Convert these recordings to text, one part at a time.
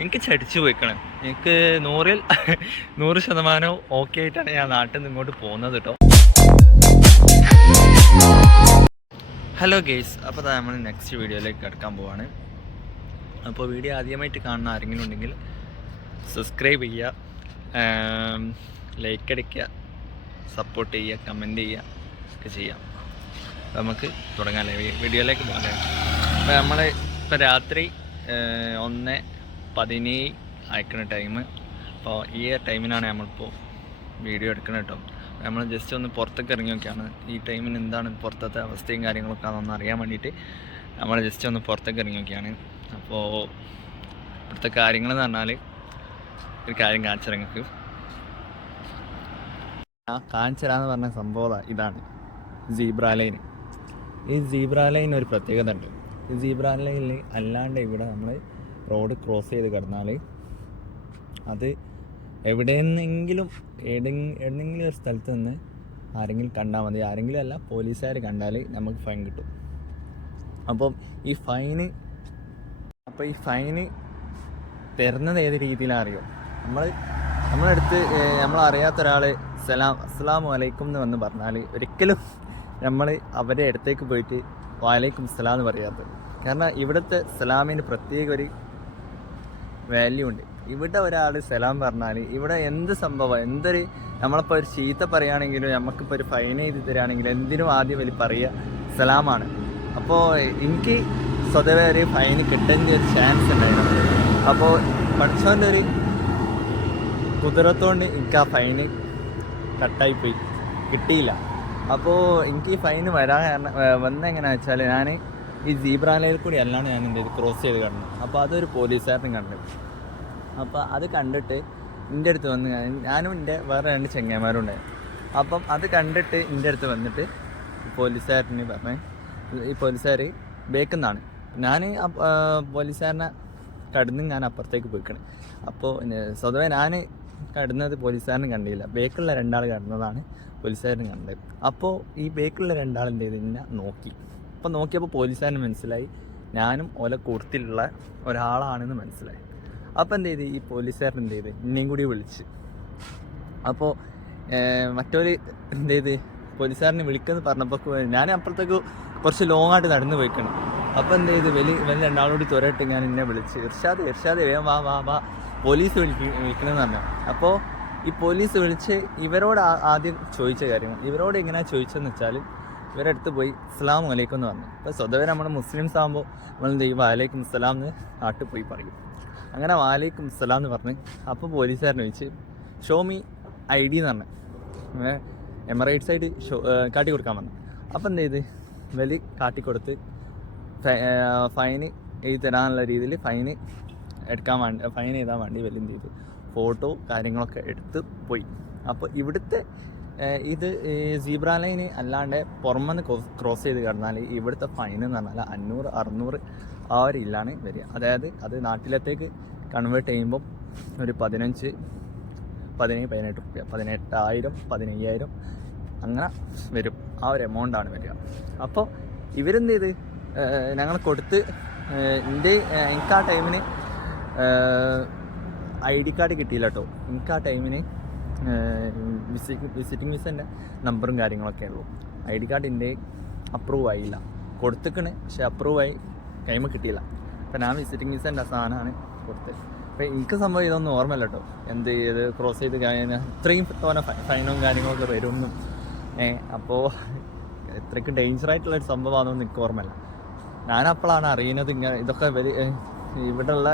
എനിക്ക് ചടിച്ചു പോയിക്കണം. എനിക്ക് 100% ഓക്കെ ആയിട്ടാണ് ഞാൻ നാട്ടിൽ നിന്ന് ഇങ്ങോട്ട് പോകുന്നത് കേട്ടോ. ഹലോ ഗെയ്സ്, അപ്പോൾ നമ്മൾ നെക്സ്റ്റ് വീഡിയോയിലേക്ക് കിടക്കാൻ പോവാണ്. അപ്പോൾ വീഡിയോ ആദ്യമായിട്ട് കാണുന്ന ആരെങ്കിലും ഉണ്ടെങ്കിൽ സബ്സ്ക്രൈബ് ചെയ്യുക, ലൈക്ക് അടിക്കുക, സപ്പോർട്ട് ചെയ്യുക, കമൻറ്റ് ചെയ്യുക ഒക്കെ ചെയ്യാം. നമുക്ക് തുടങ്ങാമല്ലേ, വീഡിയോയിലേക്ക് പോകാം. അപ്പോൾ നമ്മൾ ഇപ്പോൾ രാത്രി 1:17 അയക്കുന്ന ടൈം. അപ്പോൾ ഈ ടൈമിനാണ് നമ്മളിപ്പോൾ വീഡിയോ എടുക്കുന്നത് കേട്ടോ. നമ്മൾ ജസ്റ്റ് ഒന്ന് പുറത്തൊക്കെ ഇറങ്ങി നോക്കിയാണ് ഈ ടൈമിന് എന്താണ് പുറത്തത്തെ അവസ്ഥയും കാര്യങ്ങളൊക്കെ അതൊന്ന് അറിയാൻ വേണ്ടിയിട്ട് നമ്മൾ ജസ്റ്റ് ഒന്ന് പുറത്തൊക്കെ ഇറങ്ങി നോക്കിയാണ്. അപ്പോൾ ഇവിടുത്തെ കാര്യങ്ങളെന്ന് പറഞ്ഞാൽ ഒരു കാര്യം കാണിച്ചിറങ്ങൾക്ക് കാണിച്ചരാന്ന് പറഞ്ഞ സംഭവം ഇതാണ് സീബ്ര ലൈൻ. ഈ സീബ്ര ലൈൻ ഒരു പ്രത്യേകത ഉണ്ട്. ഈ സീബ്ര ലൈനിൽ അല്ലാണ്ട് ഇവിടെ നമ്മൾ റോഡ് ക്രോസ് ചെയ്ത് കിടന്നാൽ അത് എവിടെയെന്നെങ്കിലും ഏതെങ്കിലും ഒരു സ്ഥലത്ത് നിന്ന് ആരെങ്കിലും കണ്ടാൽ മതി. ആരെങ്കിലും അല്ല, പോലീസുകാർ കണ്ടാൽ നമുക്ക് ഫൈൻ കിട്ടും. അപ്പം ഈ ഫൈന് തരുന്നത് ഏത് രീതിയിലറിയോ? നമ്മളടുത്ത് നമ്മളറിയാത്ത ഒരാൾ അസ്സലാമു അലൈക്കും എന്ന് വന്ന് പറഞ്ഞാൽ ഒരിക്കലും നമ്മൾ അവരുടെ അടുത്തേക്ക് പോയിട്ട് വലൈക്കും സലാം എന്ന് പറയാത്തത്. കാരണം ഇവിടുത്തെ സലാമിന് പ്രത്യേക ഒരു വാല്യൂ ഉണ്ട്. ഇവിടെ ഒരാൾ സലാം പറഞ്ഞാൽ ഇവിടെ എന്ത് സംഭവം, നമ്മളിപ്പോൾ ഒരു ചീത്ത പറയുകയാണെങ്കിലും നമുക്കിപ്പോൾ ഒരു ഫൈൻ ചെയ്ത് തരികയാണെങ്കിലും എന്തിനും ആദ്യം വലിയ പറയുക സലാമാണ്. അപ്പോൾ എനിക്ക് സ്വതവേ ഒരു ഫൈന് കിട്ടേണ്ട ഒരു ചാൻസ് ഉണ്ടായിരുന്നു. അപ്പോൾ പഠിച്ചവൻ്റെ ഒരു കുതിരത്തോണ്ട് എനിക്ക് ആ ഫൈന് കട്ടായിപ്പോയി, കിട്ടിയില്ല. അപ്പോൾ എനിക്ക് ഈ ഫൈന് വന്നെങ്ങനെയാണെന്ന് വെച്ചാൽ ഞാൻ ഈ സീബ്ര ലൈനിൽ കൂടി അല്ലാണ്ട് ഞാൻ എൻ്റെ ഇത് ക്രോസ് ചെയ്ത് കണ്ടു. അപ്പോൾ അതൊരു പോലീസുകാരനും കണ്ടു. അപ്പോൾ അത് കണ്ടിട്ട് എൻ്റെ അടുത്ത് വന്ന് ഞാനും എൻ്റെ വേറെ 2 ചെങ്ങന്മാരും ഉണ്ടായിരുന്നു. അപ്പം അത് കണ്ടിട്ട് എൻ്റെ അടുത്ത് വന്നിട്ട് പോലീസുകാരന് പറഞ്ഞ്, ഈ പോലീസുകാർ ബേക്കുന്നാണ്. ഞാൻ പോലീസുകാരനെ കടന്ന് ഞാൻ അപ്പുറത്തേക്ക് പോയിക്കണേ. അപ്പോൾ സ്വതവേ ഞാൻ കടന്നത് പോലീസുകാരനും കണ്ടില്ല, ബേക്കുള്ള 2 ആൾ കടന്നതാണ് പോലീസുകാരനും കണ്ടത്. അപ്പോൾ ഈ ബേക്കുള്ള 2 ആൾ എന്ത് ചെയ്ത് എന്നെ നോക്കി. അപ്പോൾ നോക്കിയപ്പോൾ പോലീസുകാരന് മനസ്സിലായി ഞാനും ഓല കൂട്ടത്തിലുള്ള ഒരാളാണെന്ന് മനസ്സിലായി. അപ്പോൾ എന്ത് ചെയ്ത് ഈ പോലീസുകാരൻ എന്ത് ചെയ്ത് എന്നെയും കൂടി വിളിച്ച്. അപ്പോൾ മറ്റൊരു എന്ത് ചെയ്ത് പോലീസുകാരനെ വിളിക്കുമെന്ന് പറഞ്ഞപ്പോൾ ഞാൻ അപ്പുറത്തേക്ക് കുറച്ച് ലോങ്ങായിട്ട് നടന്ന് പോയിക്കണം. അപ്പോൾ എന്ത് ചെയ്ത് വലിയ 2 ആളോട് ത്വരയിട്ട് ഞാൻ എന്നെ വിളിച്ച് ഇർഷാദ് വേഗം വാ പോലീസ് വിളിക്കണമെന്ന് പറഞ്ഞു. അപ്പോൾ ഈ പോലീസ് വിളിച്ച് ഇവരോട് ആദ്യം ചോദിച്ച കാര്യങ്ങൾ, ഇവരോട് എങ്ങനെയാണ് ചോദിച്ചതെന്ന് വെച്ചാൽ ഇവരുടെ അടുത്ത് പോയി അസ്സലാമു അലൈക്കും എന്ന് പറഞ്ഞു. അപ്പോൾ സ്വതവേ നമ്മൾ മുസ്ലിംസ് ആകുമ്പോൾ നമ്മൾ എന്ത് ചെയ്യും, വലൈക്കും അസ്സലാം എന്ന് നാട്ടിൽ പോയി പറയും. അങ്ങനെ വലൈക്കും അസ്സലാം എന്ന് പറഞ്ഞ് അപ്പോൾ പോലീസുകാരനെ ചോദിച്ച് ഷോമി ID എന്ന് പറഞ്ഞു, എമിറേറ്റ്സ് ആയിട്ട് കാട്ടി കൊടുക്കാൻ പറഞ്ഞു. അപ്പോൾ എന്ത് ചെയ്ത് വലി കാട്ടിക്കൊടുത്ത് ഫൈന് എഴുതി തരാനുള്ള രീതിയിൽ ഫൈൻ എഴുതാൻ വേണ്ടി വലിയ എന്ത് ചെയ്തു ഫോട്ടോ കാര്യങ്ങളൊക്കെ എടുത്ത് പോയി. അപ്പോൾ ഇവിടുത്തെ ഇത് സീബ്ര ലൈന് അല്ലാണ്ട് പുറമെന്ന് ക്രോസ് ചെയ്ത് കിടന്നാൽ ഇവിടുത്തെ ഫൈൻ എന്ന് പറഞ്ഞാൽ 500-600 ആ ഒരു ഇല്ലാണ് വരിക. അതായത് അത് നാട്ടിലത്തേക്ക് കൺവേർട്ട് ചെയ്യുമ്പം ഒരു 15-18 റുപ്യ, 18,000-15,000 അങ്ങനെ വരും. ആ ഒരു എമൗണ്ടാണ് വരിക. അപ്പോൾ ഇവരെന്ത് ചെയ്ത് ഞങ്ങൾ കൊടുത്ത് എനിക്ക് ആ ടൈമിന് ID കാർഡ് കിട്ടിയില്ല കേട്ടോ. എനിക്ക് ആ ടൈമിന് വിസിറ്റിംഗ് വിസൻ്റെ നമ്പറും കാര്യങ്ങളൊക്കെ ഉള്ളൂ. ID കാർഡ് എൻ്റെ അപ്രൂവ് ആയില്ല, കൊടുത്തിക്കണ് പക്ഷെ അപ്രൂവായി കൈമ കിട്ടിയില്ല. അപ്പോൾ ഞാൻ വിസിറ്റിംഗ് വിസൻ്റെ സാധനമാണ് കൊടുത്തത്. അപ്പോൾ എനിക്ക് സംഭവം ഇതൊന്നും ഓർമ്മയില്ല കേട്ടോ, എന്ത് ചെയ്ത് ക്രോസ് ചെയ്ത് കഴിഞ്ഞാൽ ഇത്രയും തോന്നെ ഫൈനും കാര്യങ്ങളൊക്കെ വരുമെന്നും. അപ്പോൾ ഇത്രയ്ക്ക് ഡേഞ്ചറായിട്ടുള്ളൊരു സംഭവമാണെന്നൊന്നും എനിക്ക് ഓർമ്മയില്ല. ഞാനപ്പോഴാണ് അറിയുന്നത് ഇതൊക്കെ ഇവിടെയുള്ള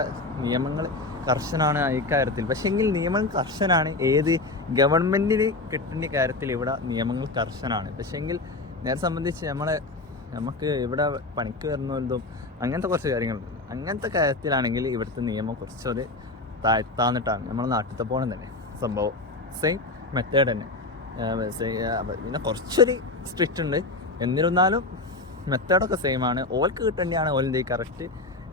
നിയമങ്ങൾ കർശനമാണ് ഇക്കാര്യത്തിൽ. പക്ഷേ എങ്കിൽ നിയമം കർശനമാണ് ഏത് ഗവൺമെൻറ്റിന് കിട്ടേണ്ട കാര്യത്തിൽ ഇവിടെ നിയമങ്ങൾ കർശനമാണ്. പക്ഷേ എങ്കിൽ നേരെ സംബന്ധിച്ച് നമുക്ക് ഇവിടെ പണിക്ക് വരുന്നതും അങ്ങനത്തെ കുറച്ച് കാര്യങ്ങളുണ്ട്. അങ്ങനത്തെ കാര്യത്തിലാണെങ്കിൽ ഇവിടുത്തെ നിയമം കുറച്ചൊരു താഴ്ത്താന്നിട്ടാണ് നമ്മൾ നാട്ടിലത്തെ പോലെ തന്നെ സംഭവം. സെയിം മെത്തേഡ് തന്നെ, പിന്നെ കുറച്ചൊരു സ്ട്രിക്റ്റ് ഉണ്ട്. എന്നിരുന്നാലും മെത്തേഡൊക്കെ സെയിമാണ്. ഓൾക്ക് കിട്ടേണ്ടതാണ് ഓലെന്ത് കറക്റ്റ്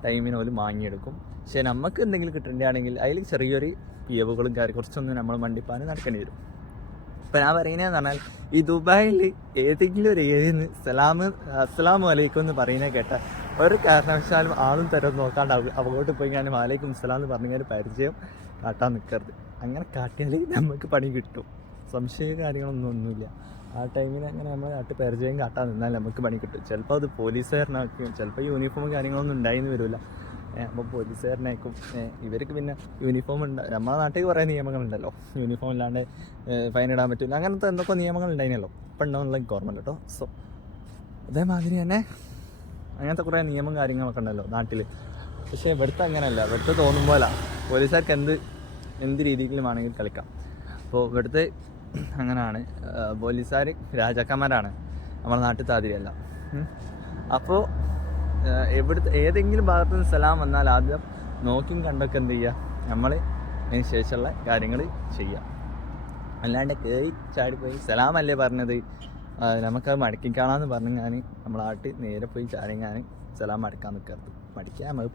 ടൈമിന് ഓല് വാങ്ങിയെടുക്കും. പക്ഷേ നമുക്ക് എന്തെങ്കിലും കിട്ടേണ്ടതാണെങ്കിൽ അതിൽ ചെറിയൊരു പിയവുകളും കുറച്ചൊന്നും നമ്മൾ മണ്ടിപ്പാന് നടക്കേണ്ടി വരും. ഇപ്പം ഞാൻ പറയുന്നതെന്ന് പറഞ്ഞാൽ ഈ ദുബായിൽ ഏതെങ്കിലും ഒരു ഏരിയയിൽ നിന്ന് അസ്സലാമു അലൈക്കും എന്ന് പറയുന്നത് കേട്ടാൽ ഒരു കാരണവശാലും ആളും തരം നോക്കാണ്ട് അവങ്ങോട്ട് പോയി ഞാൻ വാലൈക്കും സലാം എന്ന് പറഞ്ഞ പരിചയം കാട്ടാൻ നിൽക്കരുത്. അങ്ങനെ കാട്ടിയാൽ നമുക്ക് പണി കിട്ടും. സംശയ കാര്യങ്ങളൊന്നുമില്ല. ആ ടൈമിൽ അങ്ങനെ നമ്മൾ നാട്ടിൽ പരിചയം കാട്ടാൻ നിന്നാൽ നമുക്ക് പണി കിട്ടും. ചിലപ്പോൾ അത് പോലീസുകാരനാക്കും, ചിലപ്പോൾ യൂണിഫോം കാര്യങ്ങളൊന്നും ഉണ്ടായിന്ന് വരില്ല. അപ്പോൾ പോലീസുകാരനായിരിക്കും. ഇവർക്ക് പിന്നെ യൂണിഫോം ഉണ്ട്. നമ്മുടെ നാട്ടിൽ കുറേ നിയമങ്ങളുണ്ടല്ലോ, യൂണിഫോം ഇല്ലാണ്ട് ഫൈൻ ഇടാൻ പറ്റില്ല, അങ്ങനത്തെ എന്തൊക്കെ നിയമങ്ങൾ ഉണ്ടായിരുന്നല്ലോ. ഇപ്പം ഉണ്ടോന്നുള്ള എനിക്ക് ഓർമ്മ കേട്ടോ. സോ അതേമാതിരി തന്നെ അങ്ങനത്തെ കുറേ നിയമം കാര്യങ്ങളൊക്കെ ഉണ്ടല്ലോ നാട്ടിൽ. പക്ഷേ ഇവിടുത്തെ അങ്ങനെയല്ല. ഇവിടുത്തെ തോന്നുമ്പോഴല്ല പോലീസുകാർക്ക് എന്ത് രീതിയിലും വേണമെങ്കിൽ കളിക്കാം. അപ്പോൾ ഇവിടുത്തെ അങ്ങനെയാണ്. പോലീസുകാർ രാജാക്കന്മാരാണ്, നമ്മുടെ നാട്ടിൽ താതിരിയല്ല. അപ്പോൾ ഏതെങ്കിലും ഭാഗത്ത് നിന്ന് സലാം വന്നാൽ ആദ്യം നോക്കിയും കണ്ടൊക്കെ എന്ത് ചെയ്യുക, നമ്മൾ അതിന് ശേഷമുള്ള കാര്യങ്ങൾ ചെയ്യുക. അല്ലാണ്ട് കയറി ചാടിപ്പോയി സലാമല്ലേ പറഞ്ഞത്, നമുക്കത് മടക്കിക്കാണാന്ന് പറഞ്ഞ് ഞാൻ നമ്മളാട്ട് നേരെ പോയി ചാടി ഞാൻ സലാം മടക്കാൻ നിൽക്കരുത്. മടിക്കാൻ നമുക്ക്